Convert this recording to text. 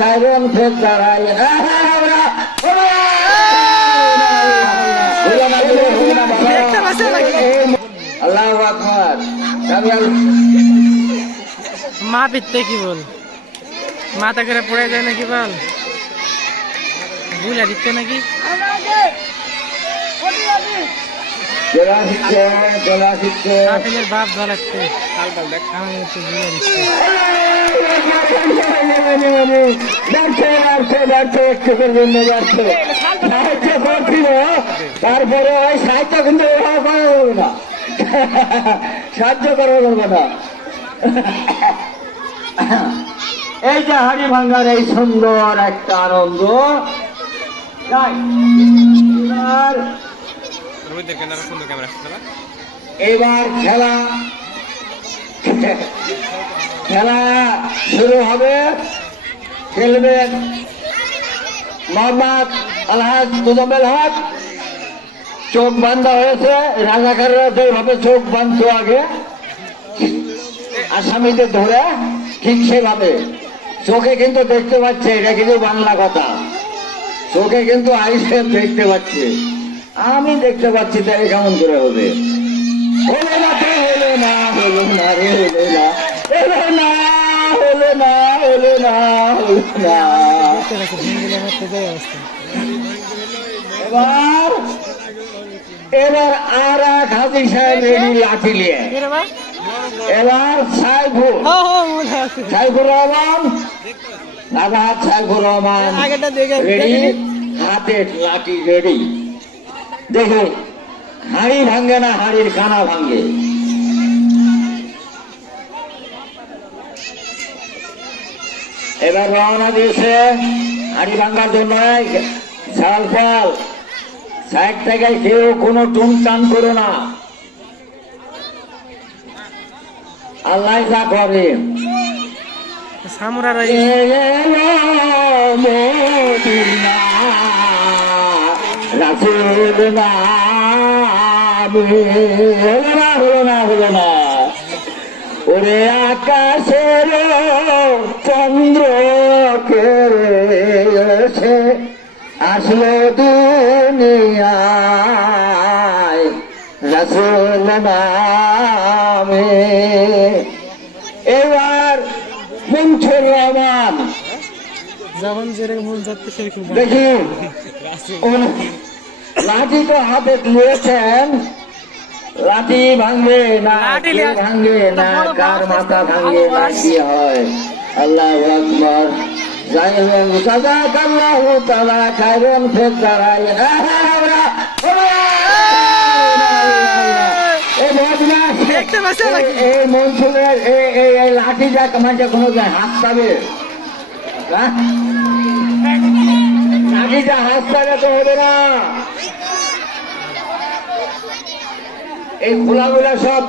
খাইবেন ফের দাঁড়াই আল্লাহ আকবার। মা পিততে কি বল মাথা করে পড়ে যায় নাকি বল বুঝা দিচ্ছে নাকি আপেলের বাপ জ্বালাচ্ছে আমি একটু বুঝা দিচ্ছে তারপরে ওই সাহিত্য কিন্তু না সাহায্য করা যাবে না। এই যে হাড়ি ভাঙ্গার এই সুন্দর একটা আনন্দ এবার খেলা খেলা শুরু হবে। খেলবেন মোহাম্মদ আলহাজ মুজাম্মেল হক। চোখ বান্ধা হয়েছে, রাজাকাররা যেভাবে চোখ বাঁধতো আগে আসামিদের ধরে ঠিক সেভাবে চোখে কিন্তু দেখতে পাচ্ছে, এটা কিন্তু বাংলা কথা, চোখে কিন্তু আইসেন দেখতে পাচ্ছে, আমি দেখতে পাচ্ছি, তাই কেমন করে হবে? হলো না তো হলো না, হলো না রে হলো না, হলো না হলো না, হলো না হলো না। এবার এবার আর এক হাজি সাহেব রেডি লাঠি নিয়ে। এবার সাইফুর রহমান, দাদা সাইফুর রহমান রেডি, হাতে লাঠি রেডি। দেখুন হাড়ি ভাঙ্গে না, হাড়ির কানা ভাঙ্গে। এবার রওনা দিয়েছে হাড়ি ভাঙ্গার জন্য। সাল ফল সাইড থেকে কেউ কোনো টুনটান করো না, আল্লাহ যা করে। রাসূল হলো না হলো না। ওরে আকাশের চন্দ্র কেড়ে আসলো দুনিয়ায় রাসূল নামে। এবার মনসুর রহমান যখন যেরকম মন যাচ্ছে সেরকম দেখি লাঠি তো হাতে নিয়েছেন, লাঠি ভাঙবে না ভাঙবে না, কার মাথা ভাঙবে না কি হয়? আল্লাহু আকবার। জাযাকাল্লাহু তাআলা খায়রান ফের দাঁড়াই। এই মনসুরের এই লাঠি যা কামাইটা কোনো হাত পাবে, লাঠিটা হাত পাবে তো হবে না। এই খোলাগুলা সব